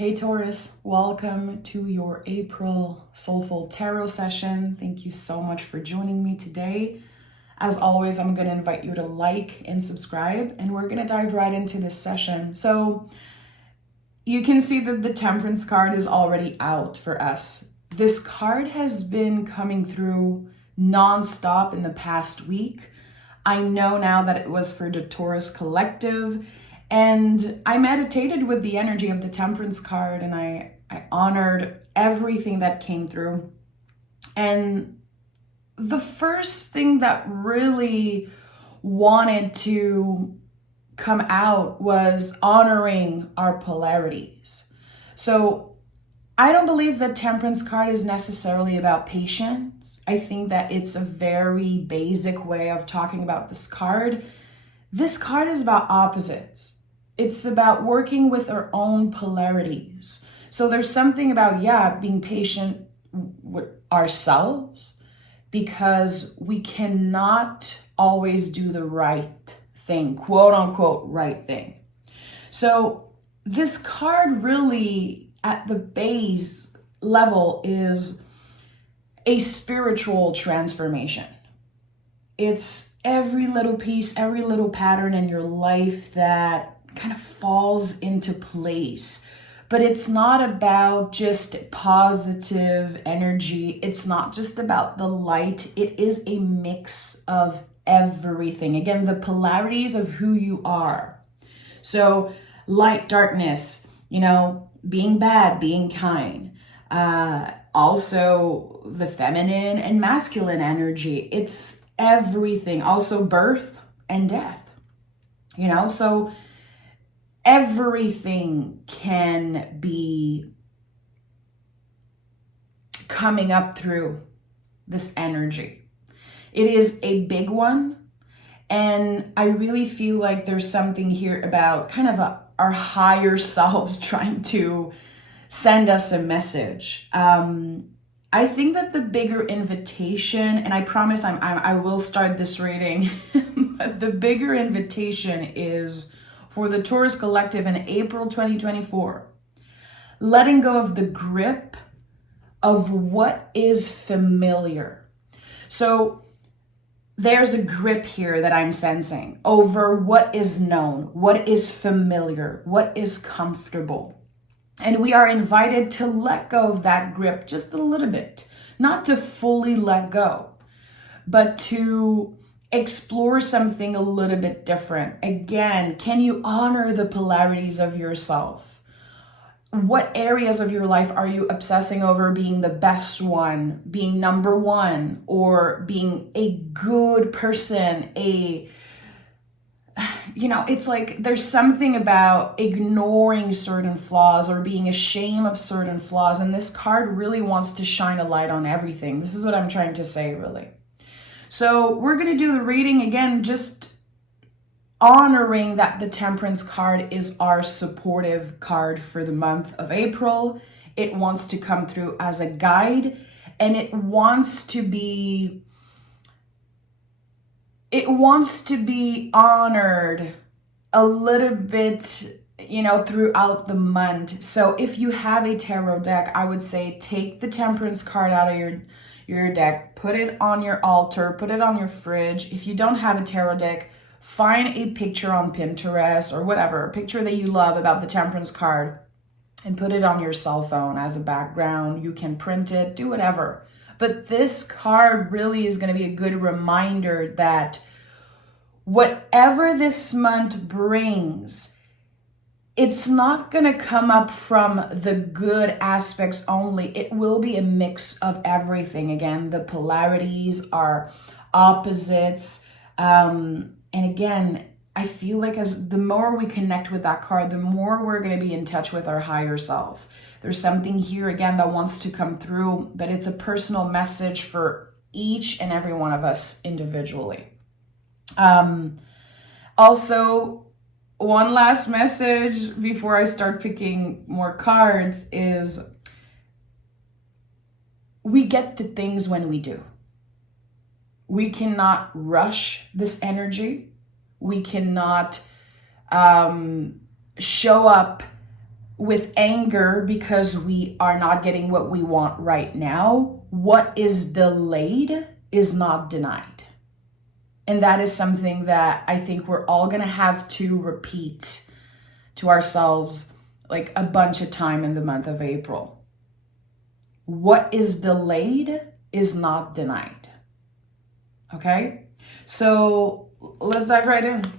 Hey Taurus, welcome to your April Soulful Tarot session. Thank you so much for joining me today. As always, I'm going to invite you to like and subscribe, and we're going to dive right into this session. So you can see that the Temperance card is already out for us. This card has been coming through nonstop in the past week. I know now that it was for the Taurus collective, and I meditated with the energy of the Temperance card, and I honored everything that came through. And the first thing that really wanted to come out was honoring our polarities. So I don't believe that Temperance card is necessarily about patience. I think that it's a very basic way of talking about this card. This card is about opposites. It's about working with our own polarities. So there's something about, being patient with ourselves, because we cannot always do the right thing, quote unquote, right thing. So this card really at the base level is a spiritual transformation. It's every little piece, every little pattern in your life that kind of falls into place. But it's not about just positive energy. It's not just about the light. It is a mix of everything. Again, the polarities of who you are. So light, darkness, being bad, being kind. Also the feminine and masculine energy. It's everything. Also birth and death. So everything can be coming up through this energy. It is a big one, and I really feel like there's something here about kind of our higher selves trying to send us a message. I think that the bigger invitation, and I promise I will start this reading, but the bigger invitation is for the Taurus collective in April 2024, letting go of the grip of what is familiar. So there's a grip here that I'm sensing over what is known, what is familiar, what is comfortable. And we are invited to let go of that grip just a little bit, not to fully let go, but to explore something a little bit different. Again, can you honor the polarities of yourself? What areas of your life are you obsessing over being the best one, being number one, or being a good person, it's like there's something about ignoring certain flaws or being ashamed of certain flaws. And this card really wants to shine a light on everything. This is what I'm trying to say, really. So we're going to do the reading again, just honoring that the Temperance card is our supportive card for the month of April. It wants to come through as a guide, and it wants to be honored a little bit, throughout the month. So if you have a tarot deck, I would say take the Temperance card out of your deck, put it on your altar, put it on your fridge. If you don't have a tarot deck, find a picture on Pinterest or whatever, a picture that you love about the Temperance card, and put it on your cell phone as a background. You can print it, do whatever. But this card really is going to be a good reminder that whatever this month brings, it's not going to come up from the good aspects only. It will be a mix of everything. Again, the polarities are opposites. And again, I feel like as the more we connect with that card, the more we're going to be in touch with our higher self. There's something here, again, that wants to come through, but it's a personal message for each and every one of us individually. Also, one last message before I start picking more cards is we get to things when we do. We cannot rush this energy. We cannot show up with anger because we are not getting what we want right now. What is delayed is not denied. And that is something that I think we're all going to have to repeat to ourselves like a bunch of time in the month of April. What is delayed is not denied. Okay? So let's dive right in.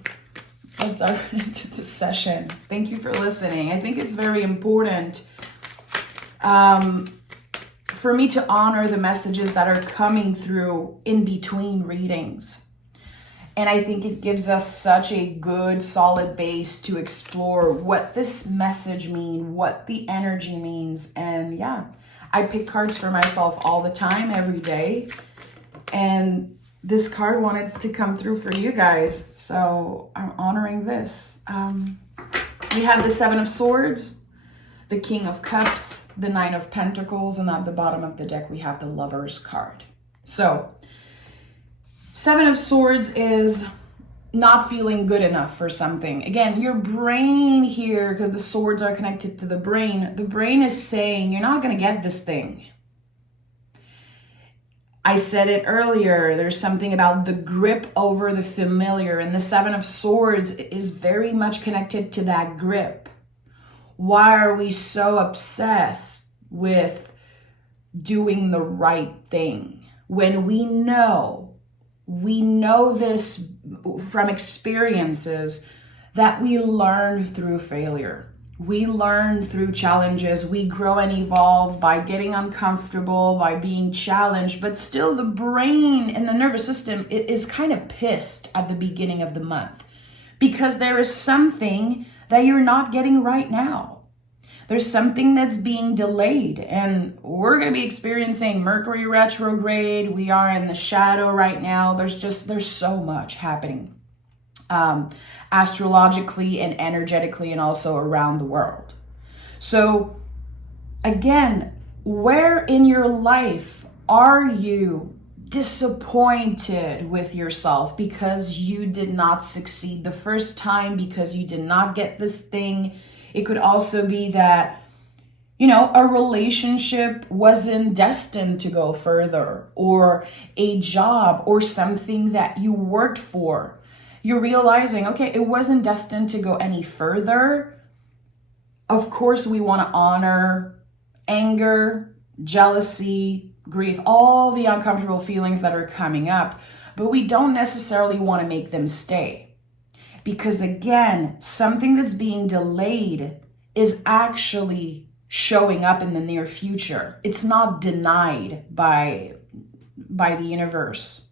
Let's dive right into this session. Thank you for listening. I think it's very important for me to honor the messages that are coming through in between readings. And I think it gives us such a good, solid base to explore what this message means, what the energy means. And yeah, I pick cards for myself all the time, every day. And this card wanted to come through for you guys. So I'm honoring this. We have the Seven of Swords, the King of Cups, the Nine of Pentacles, and at the bottom of the deck, we have the Lover's card. So Seven of Swords is not feeling good enough for something. Again, your brain here, because the swords are connected to the brain is saying, you're not going to get this thing. I said it earlier, there's something about the grip over the familiar, and the Seven of Swords is very much connected to that grip. Why are we so obsessed with doing the right thing when we know this from experiences that we learn through failure? We learn through challenges. We grow and evolve by getting uncomfortable, by being challenged, but still the brain and the nervous system is kind of pissed at the beginning of the month because there is something that you're not getting right now. There's something that's being delayed, and we're going to be experiencing Mercury retrograde. We are in the shadow right now. There's so much happening. Astrologically and energetically and also around the world. So again, where in your life are you disappointed with yourself because you did not succeed the first time, because you did not get this thing? It could also be that, a relationship wasn't destined to go further, or a job or something that you worked for. You're realizing, okay, it wasn't destined to go any further. Of course, we want to honor anger, jealousy, grief, all the uncomfortable feelings that are coming up, but we don't necessarily want to make them stay. Because again, something that's being delayed is actually showing up in the near future. It's not denied by the universe.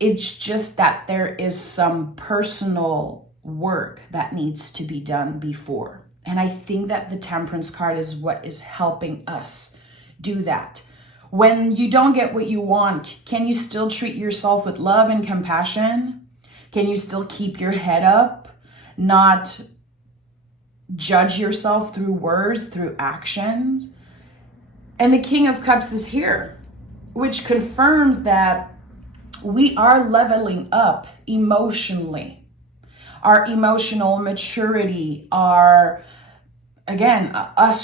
It's just that there is some personal work that needs to be done before. And I think that the Temperance card is what is helping us do that. When you don't get what you want, can you still treat yourself with love and compassion? Can you still keep your head up, not judge yourself through words, through actions? And the King of Cups is here, which confirms that we are leveling up emotionally. Our emotional maturity, us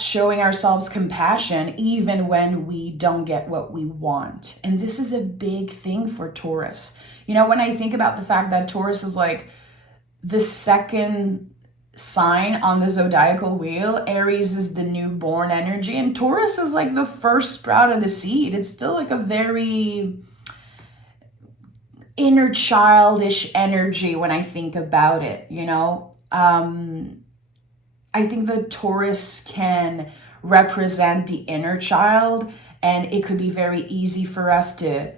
showing ourselves compassion even when we don't get what we want. And this is a big thing for Taurus. When I think about the fact that Taurus is like the second sign on the zodiacal wheel, Aries is the newborn energy, and Taurus is like the first sprout of the seed. It's still like a very inner childish energy when I think about it, I think the Taurus can represent the inner child, and it could be very easy for us to,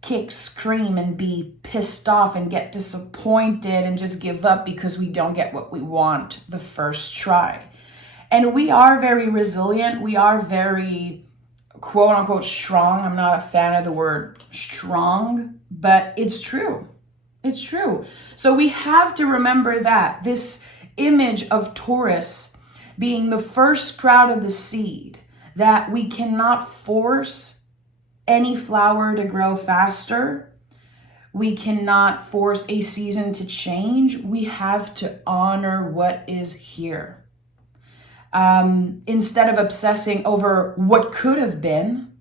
kick, scream, and be pissed off and get disappointed and just give up because we don't get what we want the first try. And we are very resilient. We are very quote unquote strong. I'm not a fan of the word strong, but it's true. It's true. So we have to remember that this image of Taurus being the first sprout of the seed, that we cannot force any flower to grow faster. We cannot force a season to change. We have to honor what is here. instead of obsessing over what could have been,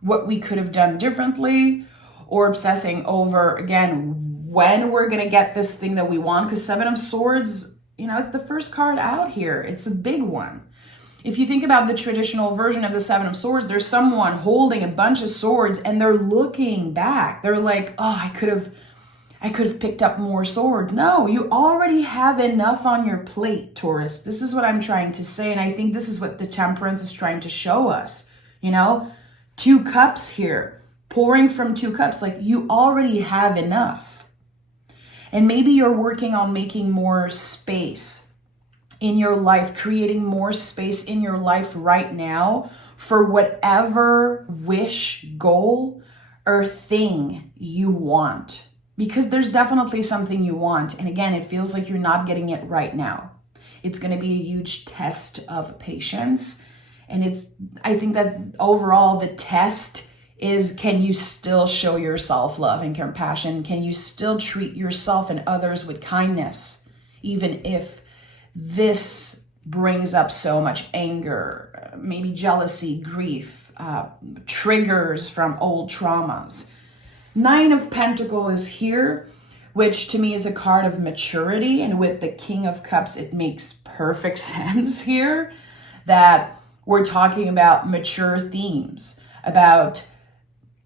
what we could have done differently, or obsessing over, again, when we're going to get this thing that we want. Because Seven of Swords, it's the first card out here. It's a big one. If you think about the traditional version of the Seven of Swords, there's someone holding a bunch of swords and they're looking back. They're like, oh, I could have picked up more swords. No, you already have enough on your plate, Taurus. This is what I'm trying to say. And I think this is what the Temperance is trying to show us. 2 cups here, pouring from 2 cups. Like, you already have enough. And maybe you're working on making more space in your life, creating more space in your life right now for whatever wish, goal, or thing you want. Because there's definitely something you want. And again, it feels like you're not getting it right now. It's going to be a huge test of patience. And I think that overall the test is, can you still show yourself love and compassion? Can you still treat yourself and others with kindness, even if this brings up so much anger, maybe jealousy, grief, triggers from old traumas? 9 of Pentacles is here, which to me is a card of maturity. And with the King of Cups, it makes perfect sense here that we're talking about mature themes, about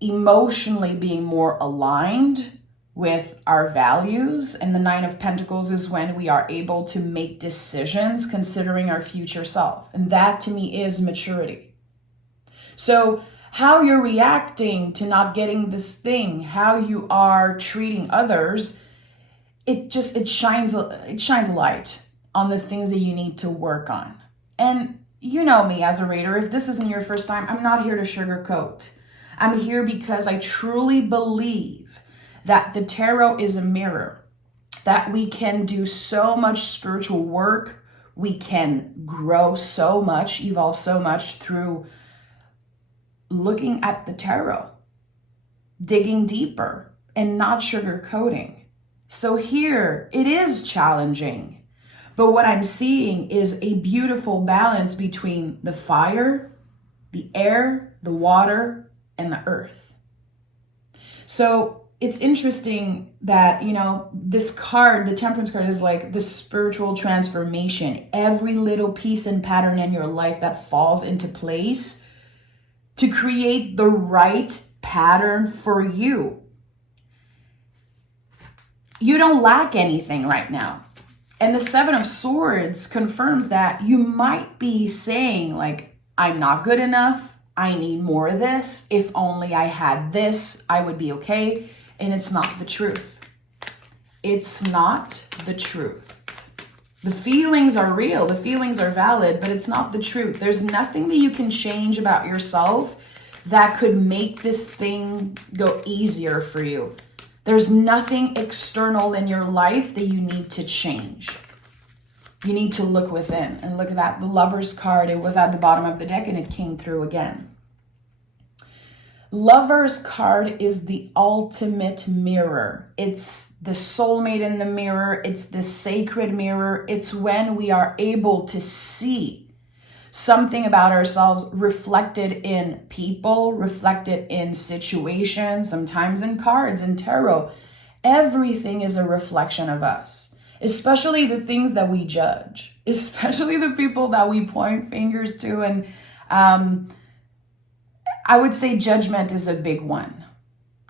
emotionally being more aligned with our values. And the 9 of Pentacles is when we are able to make decisions considering our future self. And that to me is maturity. So how you're reacting to not getting this thing, how you are treating others, it shines a light on the things that you need to work on. And you know me as a reader, if this isn't your first time, I'm not here to sugarcoat. I'm here because I truly believe that the tarot is a mirror, that we can do so much spiritual work, we can grow so much, evolve so much through looking at the tarot, digging deeper and not sugarcoating. So here it is challenging, but what I'm seeing is a beautiful balance between the fire, the air, the water, and the earth. So it's interesting that, this card, the Temperance card, is like the spiritual transformation. Every little piece and pattern in your life that falls into place to create the right pattern for you. You don't lack anything right now. And the 7 of Swords confirms that you might be saying, like, I'm not good enough. I need more of this. If only I had this, I would be okay. And it's not the truth. It's not the truth. The feelings are real. The feelings are valid, but it's not the truth. There's nothing that you can change about yourself that could make this thing go easier for you. There's nothing external in your life that you need to change. You need to look within. And look at that. The Lover's card, it was at the bottom of the deck and it came through again. Lover's card is the ultimate mirror. It's the soulmate in the mirror. It's the sacred mirror. It's when we are able to see something about ourselves reflected in people, reflected in situations, sometimes in cards and tarot. Everything is a reflection of us, especially the things that we judge, especially the people that we point fingers to. And I would say judgment is a big one.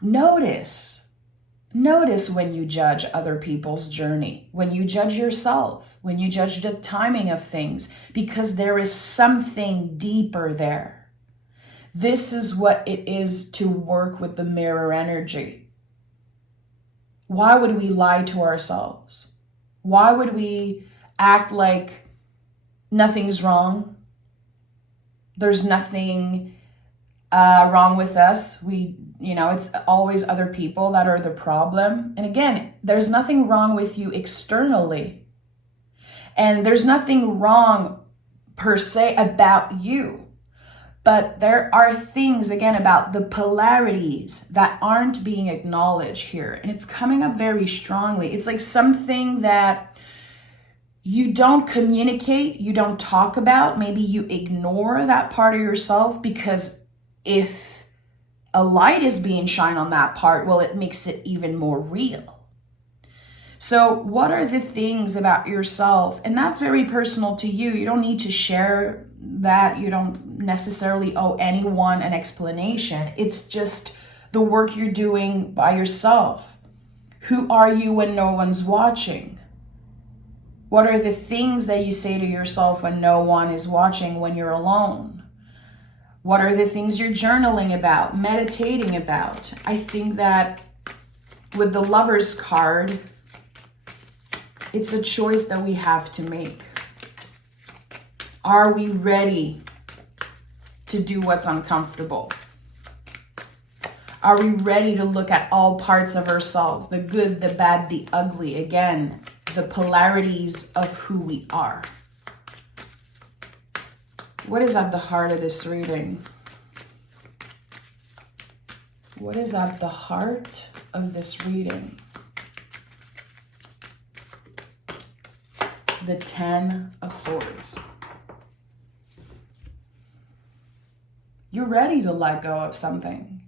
Notice when you judge other people's journey, when you judge yourself, when you judge the timing of things, because there is something deeper there. This is what it is to work with the mirror energy. Why would we lie to ourselves? Why would we act like nothing's wrong? There's nothing wrong with us. It's always other people that are the problem. And again, there's nothing wrong with you externally. And there's nothing wrong per se about you. But there are things, again, about the polarities that aren't being acknowledged here. And it's coming up very strongly. It's like something that you don't communicate, you don't talk about, maybe you ignore that part of yourself, because if a light is being shined on that part, well, it makes it even more real. So what are the things about yourself? And that's very personal to you. You don't need to share that. You don't necessarily owe anyone an explanation. It's just the work you're doing by yourself. Who are you when no one's watching? What are the things that you say to yourself when no one is watching, when you're alone? What are the things you're journaling about, meditating about? I think that with the Lover's card, it's a choice that we have to make. Are we ready to do what's uncomfortable? Are we ready to look at all parts of ourselves, the good, the bad, the ugly? Again, the polarities of who we are. What is at the heart of this reading? What is at the heart of this reading? The 10 of Swords. You're ready to let go of something.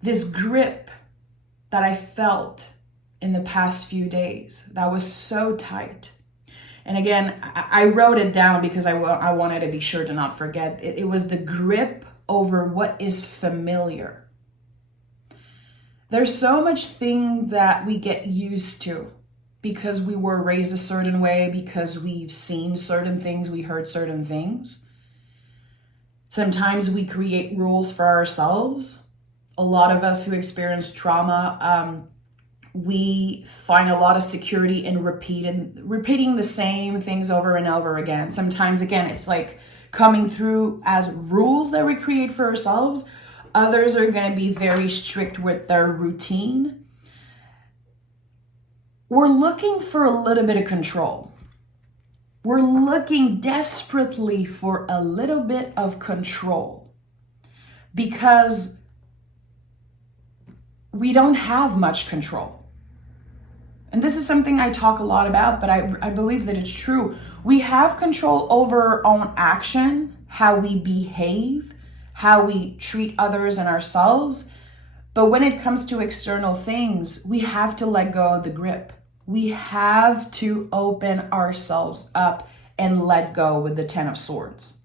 This grip that I felt in the past few days, that was so tight. And again, I wrote it down because I wanted to be sure to not forget. It was the grip over what is familiar. There's so much thing that we get used to because we were raised a certain way, because we've seen certain things, we heard certain things. Sometimes we create rules for ourselves. A lot of us who experience trauma, we find a lot of security in repeating the same things over and over again. Sometimes, again, it's like coming through as rules that we create for ourselves. Others are going to be very strict with their routine. We're looking for a little bit of control. We're looking desperately for a little bit of control because we don't have much control. And this is something I talk a lot about, but I believe that it's true. We have control over our own action, how we behave, how we treat others and ourselves. But when it comes to external things, we have to let go of the grip. We have to open ourselves up and let go with the 10 of Swords.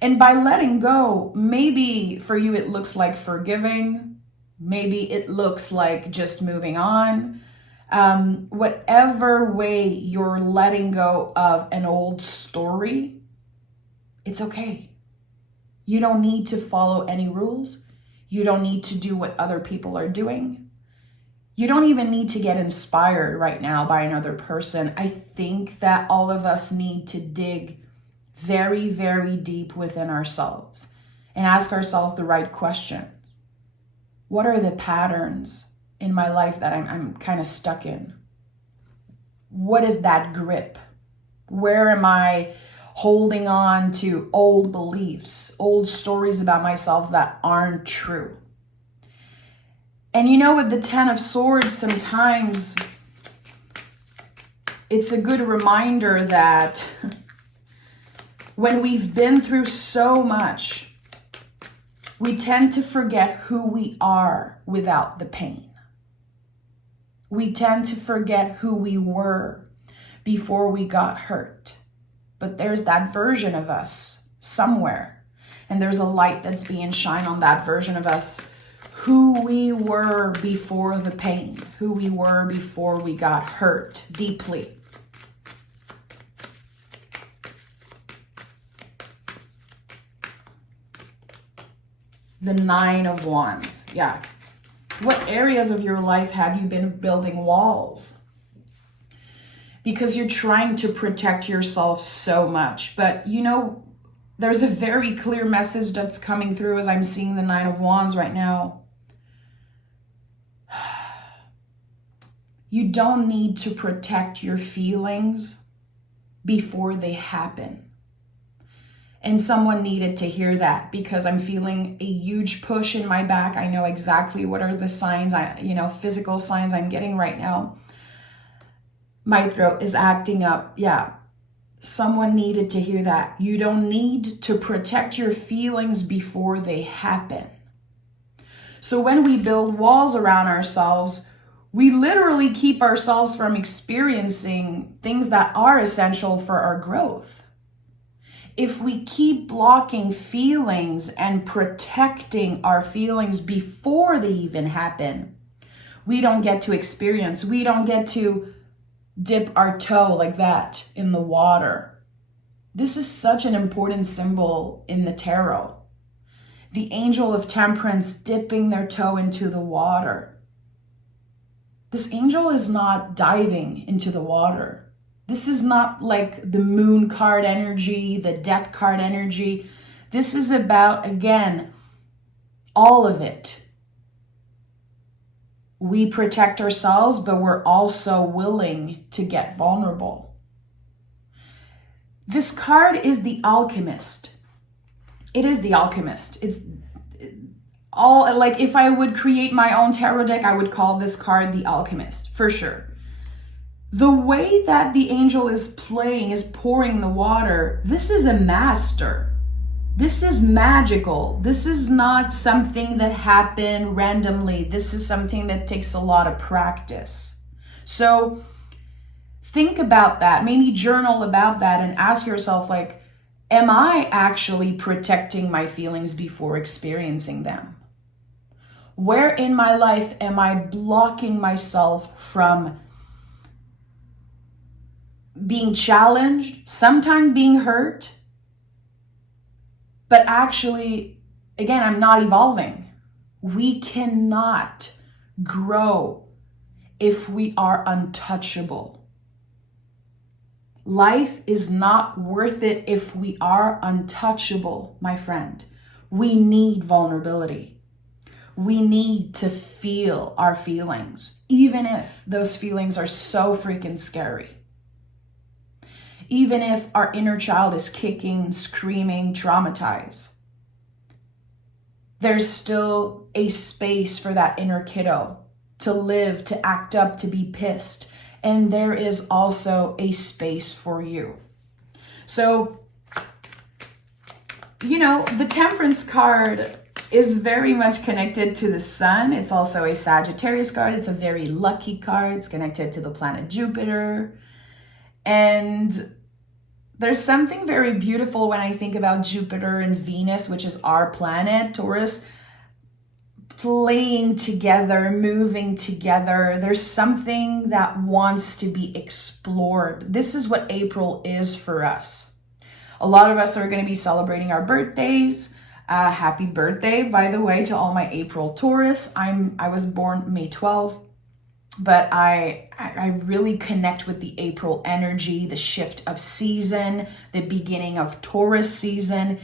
And by letting go, maybe for you it looks like forgiving. Maybe it looks like just moving on. Whatever way you're letting go of an old story, it's okay. You don't need to follow any rules. You don't need to do what other people are doing. You don't even need to get inspired right now by another person. I think that all of us need to dig very, very deep within ourselves and ask ourselves the right questions. What are the patterns in my life that I'm kind of stuck in? What is that grip? Where am I holding on to old beliefs, old stories about myself that aren't true? And you know, with the 10 of Swords, sometimes it's a good reminder that when we've been through so much, we tend to forget who we are without the pain. We tend to forget who we were before we got hurt. But there's that version of us somewhere. And there's a light that's being shined on that version of us. Who we were before the pain. Who we were before we got hurt deeply. The 9 of Wands. Yeah. What areas of your life have you been building walls? Because you're trying to protect yourself so much. But you know, there's a very clear message that's coming through as I'm seeing the 9 of Wands right now. You don't need to protect your feelings before they happen. And someone needed to hear that because I'm feeling a huge push in my back. I know exactly what are the signs, physical signs I'm getting right now. My throat is acting up. Yeah. Someone needed to hear that. You don't need to protect your feelings before they happen. So when we build walls around ourselves, we literally keep ourselves from experiencing things that are essential for our growth. If we keep blocking feelings and protecting our feelings before they even happen, we don't get to experience, we don't get to dip our toe like that in the water. This is such an important symbol in the tarot. The angel of temperance dipping their toe into the water. This angel is not diving into the water. This is not like the moon card energy, the death card energy. This is about, again, all of it. We protect ourselves, but we're also willing to get vulnerable. This card is the alchemist. It is the alchemist. It's all, like, if I would create my own tarot deck, I would call this card the alchemist, for sure. The way that the angel is playing, is pouring the water, this is a master. This is magical. This is not something that happened randomly. This is something that takes a lot of practice. So think about that. Maybe journal about that and ask yourself, like, am I actually protecting my feelings before experiencing them? Where in my life am I blocking myself from being challenged, sometimes being hurt, but actually, again, I'm not evolving. We cannot grow if we are untouchable. Life is not worth it if we are untouchable, my friend. We need vulnerability. We need to feel our feelings, even if those feelings are so freaking scary. Even if our inner child is kicking, screaming, traumatized, there's still a space for that inner kiddo to live, to act up, to be pissed. And there is also a space for you. So, the Temperance card is very much connected to the sun. It's also a Sagittarius card. It's a very lucky card. It's connected to the planet Jupiter. And there's something very beautiful when I think about Jupiter and Venus, which is our planet, Taurus, playing together, moving together. There's something that wants to be explored. This is what April is for us. A lot of us are going to be celebrating our birthdays. Happy birthday, by the way, to all my April Taurus. I was born May 12th. But I really connect with the April energy, the shift of season, the beginning of Taurus season.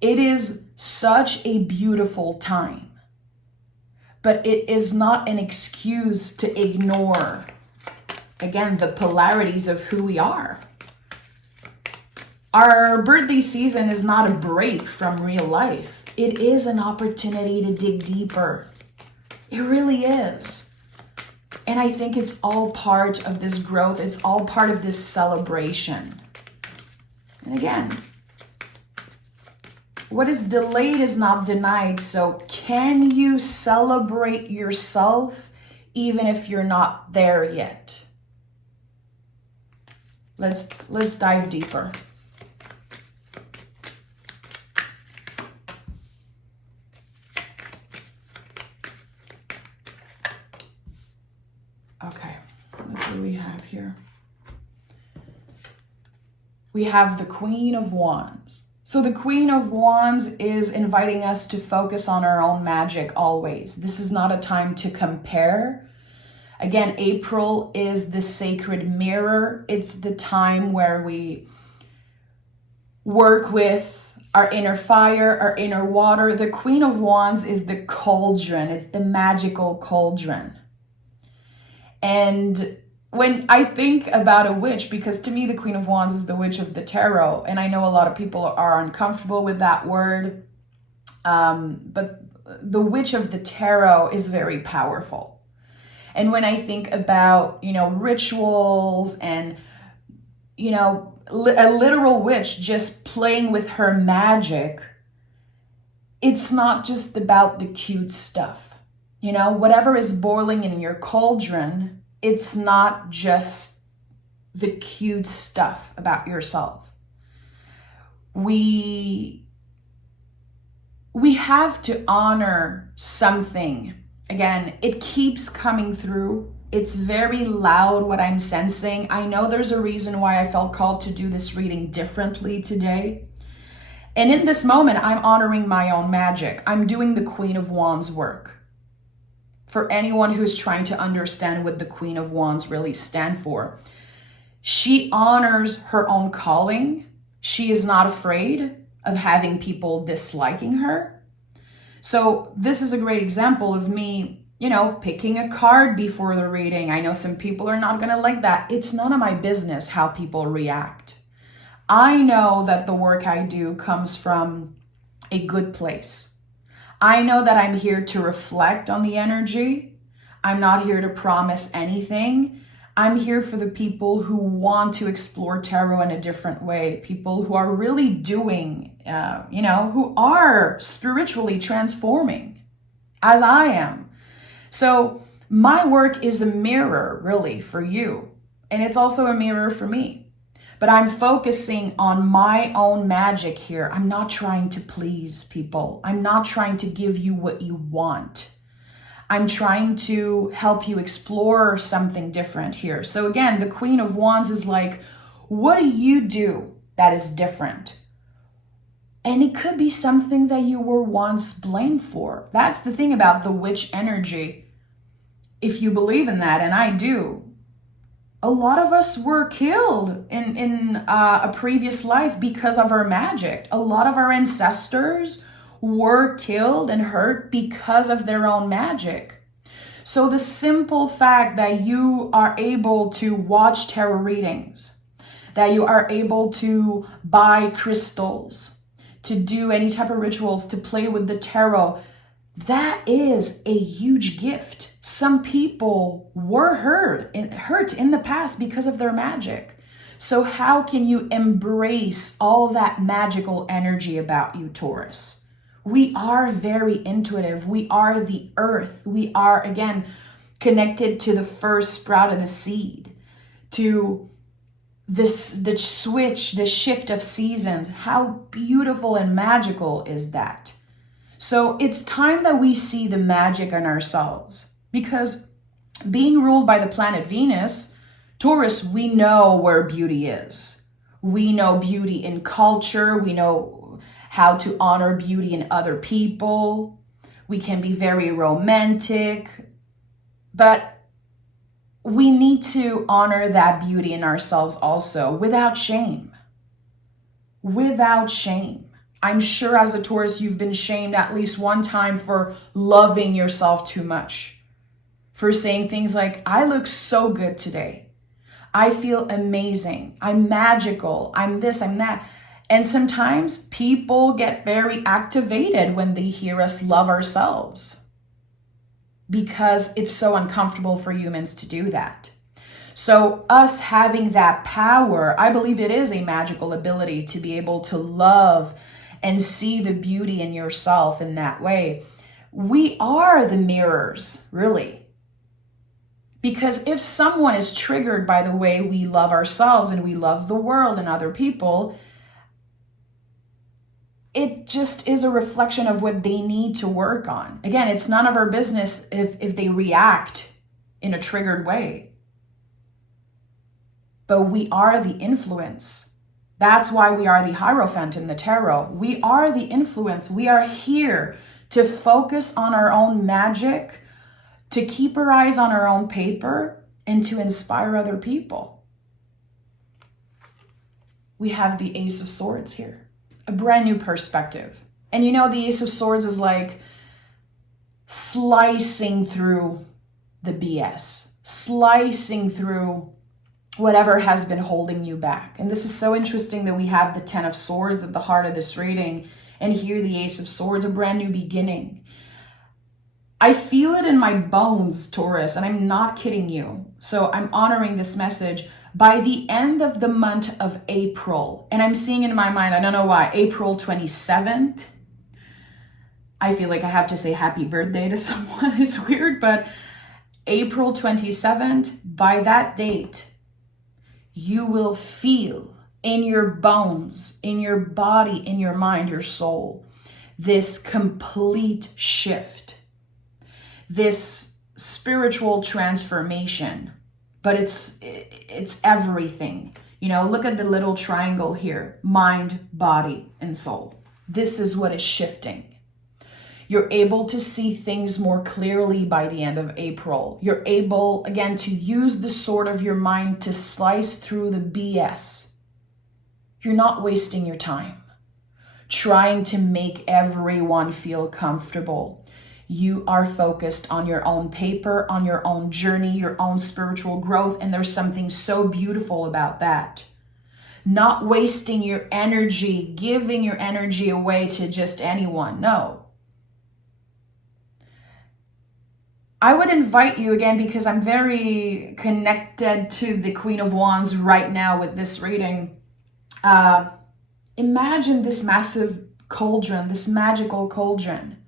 It is such a beautiful time. But it is not an excuse to ignore, again, the polarities of who we are. Our birthday season is not a break from real life. It is an opportunity to dig deeper. It really is. And I think it's all part of this growth. It's all part of this celebration. And again, what is delayed is not denied. So can you celebrate yourself even if you're not there yet? Let's dive deeper. Okay, let's see what we have here. We have the Queen of Wands. So the Queen of Wands is inviting us to focus on our own magic always. This is not a time to compare. Again, April is the sacred mirror. It's the time where we work with our inner fire, our inner water. The Queen of Wands is the cauldron. It's the magical cauldron. And when I think about a witch, because to me the Queen of Wands is the witch of the tarot, and I know a lot of people are uncomfortable with that word, but the witch of the tarot is very powerful. And when I think about, rituals and, a literal witch just playing with her magic, it's not just about the cute stuff. Whatever is boiling in your cauldron, it's not just the cute stuff about yourself. We have to honor something. Again, it keeps coming through. It's very loud what I'm sensing. I know there's a reason why I felt called to do this reading differently today. And in this moment, I'm honoring my own magic. I'm doing the Queen of Wands work. For anyone who's trying to understand what the Queen of Wands really stand for, she honors her own calling. She is not afraid of having people disliking her. So this is a great example of me, picking a card before the reading. I know some people are not going to like that. It's none of my business how people react. I know that the work I do comes from a good place. I know that I'm here to reflect on the energy. I'm not here to promise anything. I'm here for the people who want to explore tarot in a different way, people who are really doing, who are spiritually transforming, as I am. So my work is a mirror, really, for you. And it's also a mirror for me. But I'm focusing on my own magic here. I'm not trying to please people. I'm not trying to give you what you want. I'm trying to help you explore something different here. So again, the Queen of Wands is like, what do you do that is different? And it could be something that you were once blamed for. That's the thing about the witch energy. If you believe in that, and I do, a lot of us were killed in a previous life because of our magic. A lot of our ancestors were killed and hurt because of their own magic. So the simple fact that you are able to watch tarot readings, that you are able to buy crystals, to do any type of rituals, to play with the tarot, that is a huge gift. Some people were hurt in the past because of their magic. So how can you embrace all that magical energy about you, Taurus? We are very intuitive. We are the earth. We are, again, connected to the first sprout of the seed, to the switch, the shift of seasons. How beautiful and magical is that? So it's time that we see the magic in ourselves, because being ruled by the planet Venus, Taurus, we know where beauty is. We know beauty in culture. We know how to honor beauty in other people. We can be very romantic, but we need to honor that beauty in ourselves also without shame. Without shame. I'm sure as a Taurus, you've been shamed at least one time for loving yourself too much. For saying things like, I look so good today. I feel amazing. I'm magical. I'm this, I'm that. And sometimes people get very activated when they hear us love ourselves, because it's so uncomfortable for humans to do that. So us having that power, I believe it is a magical ability to be able to love and see the beauty in yourself in that way. We are the mirrors, really. Because if someone is triggered by the way we love ourselves and we love the world and other people, it just is a reflection of what they need to work on. Again, it's none of our business if they react in a triggered way. But we are the influence. That's why we are the Hierophant in the tarot. We are the influence. We are here to focus on our own magic, to keep our eyes on our own paper, and to inspire other people. We have the Ace of Swords here, a brand new perspective. And the Ace of Swords is like slicing through the BS, slicing through whatever has been holding you back. And this is so interesting that we have the 10 of Swords at the heart of this reading, and here the Ace of Swords, a brand new beginning. I feel it in my bones, Taurus, and I'm not kidding you. So I'm honoring this message. By the end of the month of April, and I'm seeing it in my mind, I don't know why, April 27th, I feel like I have to say happy birthday to someone. It's weird, but April 27th, by that date, you will feel in your bones, in your body, in your mind, your soul, this complete shift, this spiritual transformation. But it's everything. You know, look at the little triangle here, mind, body, and soul. This is what is shifting. You're able to see things more clearly by the end of April. You're able, again, to use the sword of your mind to slice through the BS. You're not wasting your time trying to make everyone feel comfortable. You are focused on your own paper, on your own journey, your own spiritual growth, and there's something so beautiful about that. Not wasting your energy, giving your energy away to just anyone. No. I would invite you again, because I'm very connected to the Queen of Wands right now with this reading. Imagine this massive cauldron, this magical cauldron.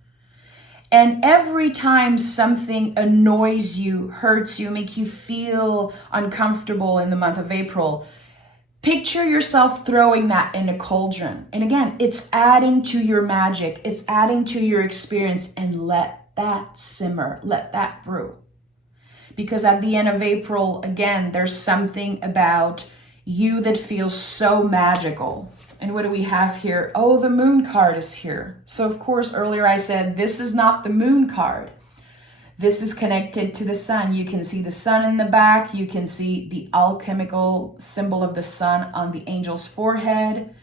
And every time something annoys you, hurts you, make you feel uncomfortable in the month of April, picture yourself throwing that in a cauldron. And again, it's adding to your magic. It's adding to your experience, and let that simmer, let that brew. Because at the end of April, again, there's something about you that feels so magical. And what do we have here? Oh, the moon card is here. So of course, earlier I said, this is not the moon card. This is connected to the sun. You can see the sun in the back. You can see the alchemical symbol of the sun on the angel's forehead.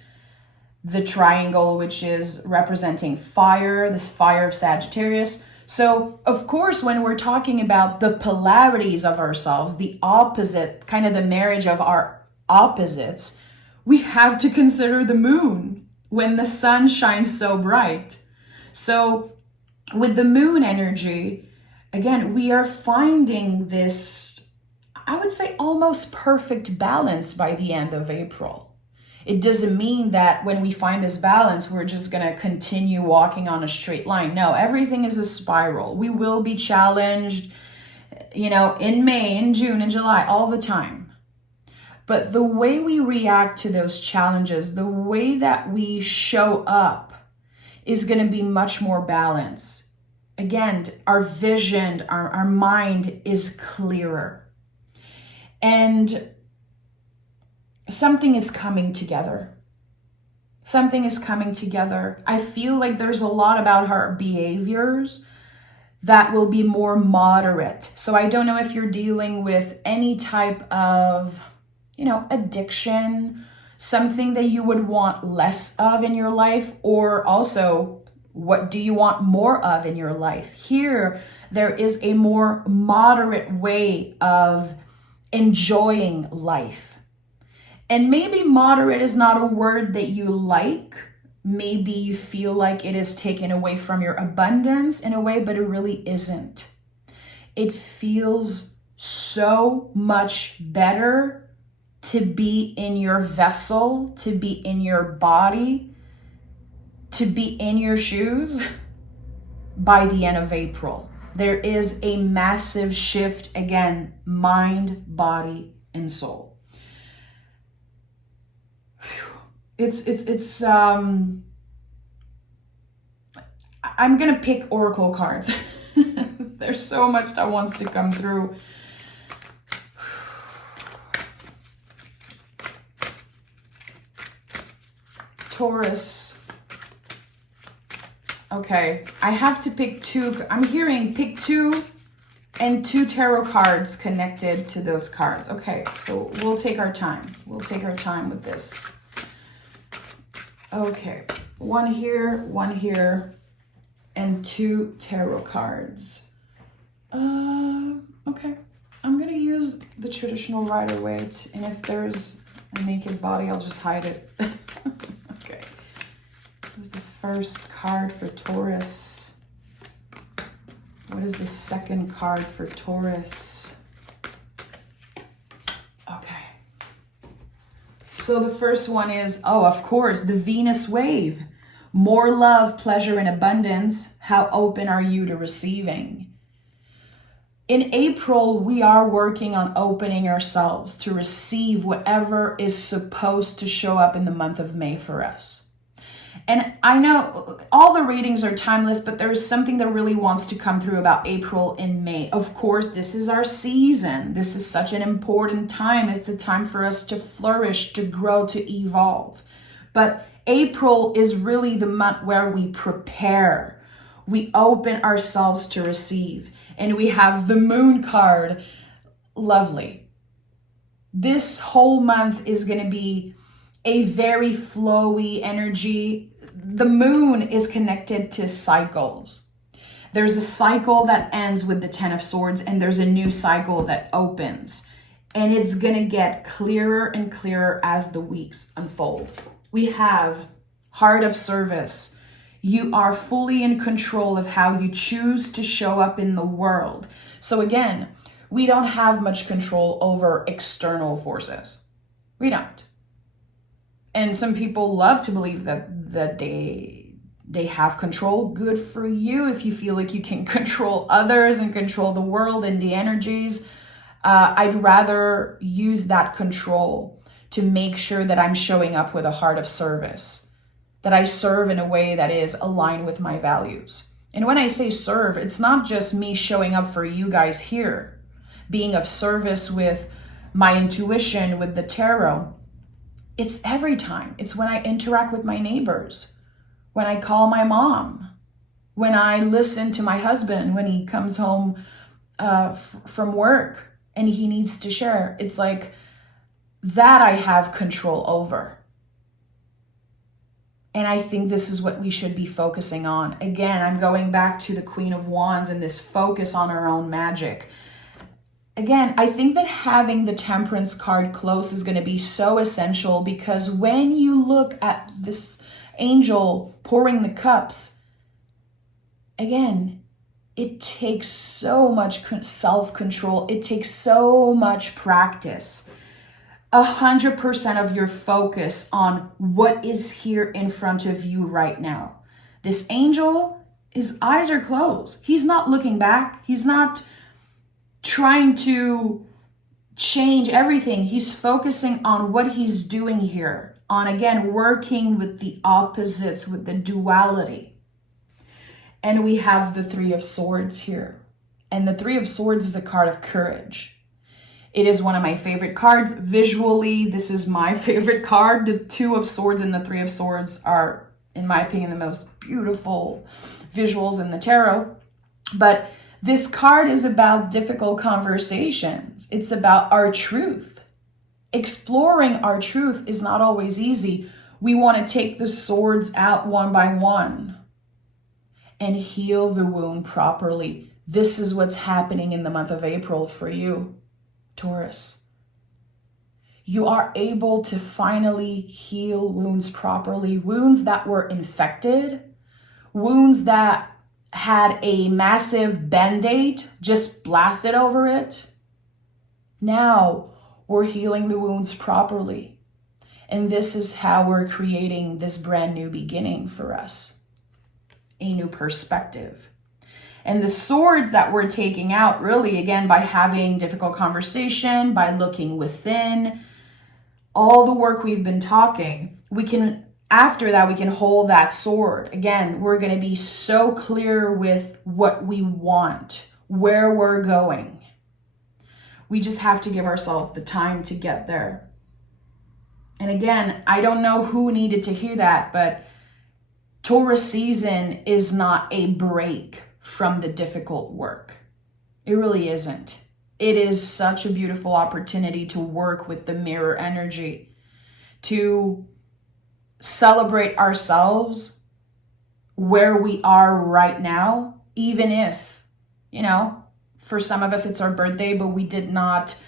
The triangle, which is representing fire, this fire of Sagittarius. So, of course, when we're talking about the polarities of ourselves, the opposite, kind of the marriage of our opposites, we have to consider the moon when the sun shines so bright. So, with the moon energy, again, we are finding this, I would say, almost perfect balance by the end of April. It doesn't mean that when we find this balance, we're just going to continue walking on a straight line. No, everything is a spiral. We will be challenged, you know, in May, in June, in July, all the time. But the way we react to those challenges, the way that we show up is going to be much more balanced. Again, our vision, our mind is clearer. And something is coming together. Something is coming together. I feel like there's a lot about our behaviors that will be more moderate. So I don't know if you're dealing with any type of, you know, addiction, something that you would want less of in your life, or also what do you want more of in your life? Here, there is a more moderate way of enjoying life. And maybe moderate is not a word that you like. Maybe you feel like it is taken away from your abundance in a way, but it really isn't. It feels so much better to be in your vessel, to be in your body, to be in your shoes by the end of April. There is a massive shift, again, mind, body, and soul. I'm gonna pick oracle cards. There's so much that wants to come through. Taurus. Okay, I have to pick two. I'm hearing pick two and two tarot cards connected to those cards. Okay, so we'll take our time. We'll take our time with this. Okay, one here, and two tarot cards. Okay, I'm gonna use the traditional Rider-Waite, and if there's a naked body, I'll just hide it. Okay, here's the first card for Taurus. What is the second card for Taurus? Okay. So the first one is, oh, of course, the Venus wave. More love, pleasure, and abundance. How open are you to receiving? In April, we are working on opening ourselves to receive whatever is supposed to show up in the month of May for us. And I know all the readings are timeless, but there is something that really wants to come through about April and May. Of course, this is our season. This is such an important time. It's a time for us to flourish, to grow, to evolve. But April is really the month where we prepare. We open ourselves to receive. And we have the moon card. Lovely. This whole month is going to be a very flowy energy. The moon is connected to cycles. There's a cycle that ends with the 10 of Swords, and there's a new cycle that opens. And it's going to get clearer and clearer as the weeks unfold. We have Heart of Service. You are fully in control of how you choose to show up in the world. So again, we don't have much control over external forces. We don't. And some people love to believe that they have control. Good for you if you feel like you can control others and control the world and the energies. I'd rather use that control to make sure that I'm showing up with a heart of service, that I serve in a way that is aligned with my values. And when I say serve, it's not just me showing up for you guys here, being of service with my intuition, with the tarot. It's every time. It's when I interact with my neighbors, when I call my mom, when I listen to my husband, when he comes home from work and he needs to share. It's like that I have control over. And I think this is what we should be focusing on. Again, I'm going back to the Queen of Wands and this focus on our own magic. Again, I think that having the Temperance card close is going to be so essential, because when you look at this angel pouring the cups, again, it takes so much self-control. It takes so much practice. 100% of your focus on what is here in front of you right now. This angel, his eyes are closed. He's not looking back. He's not trying to change everything. He's focusing on what he's doing here, on, again, working with the opposites, with the duality. And we have the Three of Swords here. And the Three of Swords is a card of courage. It is one of my favorite cards. Visually, this is my favorite card. The Two of Swords and the Three of Swords are, in my opinion, the most beautiful visuals in the tarot. But this card is about difficult conversations. It's about our truth. Exploring our truth is not always easy. We want to take the swords out one by one and heal the wound properly. This is what's happening in the month of April for you, Taurus. You are able to finally heal wounds properly, wounds that were infected, wounds that had a massive band-aid just blasted over it. Now we're healing the wounds properly. And this is how we're creating this brand new beginning for us, a new perspective. And the swords that we're taking out, really, again, by having difficult conversation, by looking within, all the work we've been talking, after that, we can hold that sword. Again, we're going to be so clear with what we want, where we're going. We just have to give ourselves the time to get there. And again, I don't know who needed to hear that, but Taurus season is not a break from the difficult work. It really isn't. It is such a beautiful opportunity to work with the mirror energy, to celebrate ourselves where we are right now, even if, for some of us it's our birthday, but we did not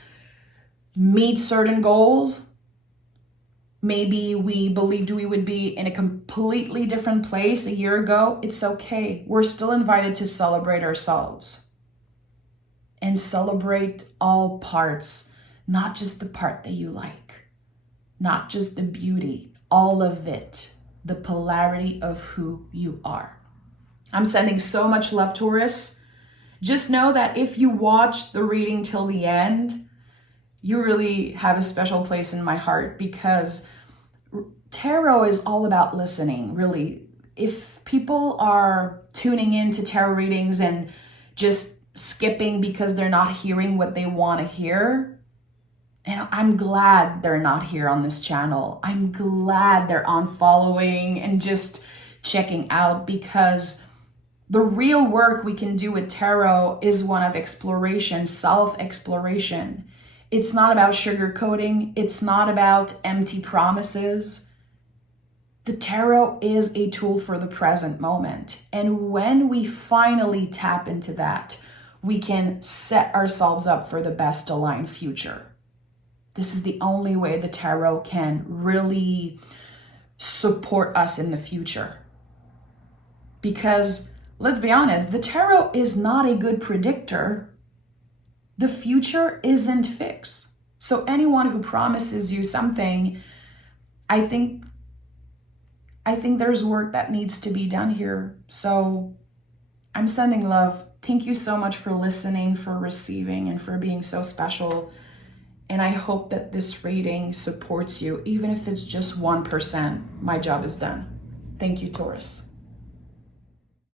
meet certain goals. Maybe we believed we would be in a completely different place a year ago. It's okay. We're still invited to celebrate ourselves and celebrate all parts, not just the part that you like, not just the beauty, all of it, the polarity of who you are. I'm sending so much love, Taurus. Just know that if you watch the reading till the end, you really have a special place in my heart, because tarot is all about listening, really. If people are tuning into tarot readings and just skipping because they're not hearing what they want to hear, and I'm glad they're not here on this channel. I'm glad they're unfollowing and just checking out, because the real work we can do with tarot is one of exploration, self-exploration. It's not about sugarcoating. It's not about empty promises. The tarot is a tool for the present moment. And when we finally tap into that, we can set ourselves up for the best aligned future. This is the only way the tarot can really support us in the future. Because let's be honest, the tarot is not a good predictor. The future isn't fixed. So anyone who promises you something, I think there's work that needs to be done here. So I'm sending love. Thank you so much for listening, for receiving, and for being so special. And I hope that this reading supports you, even if it's just 1%. My job is done. Thank you, Taurus.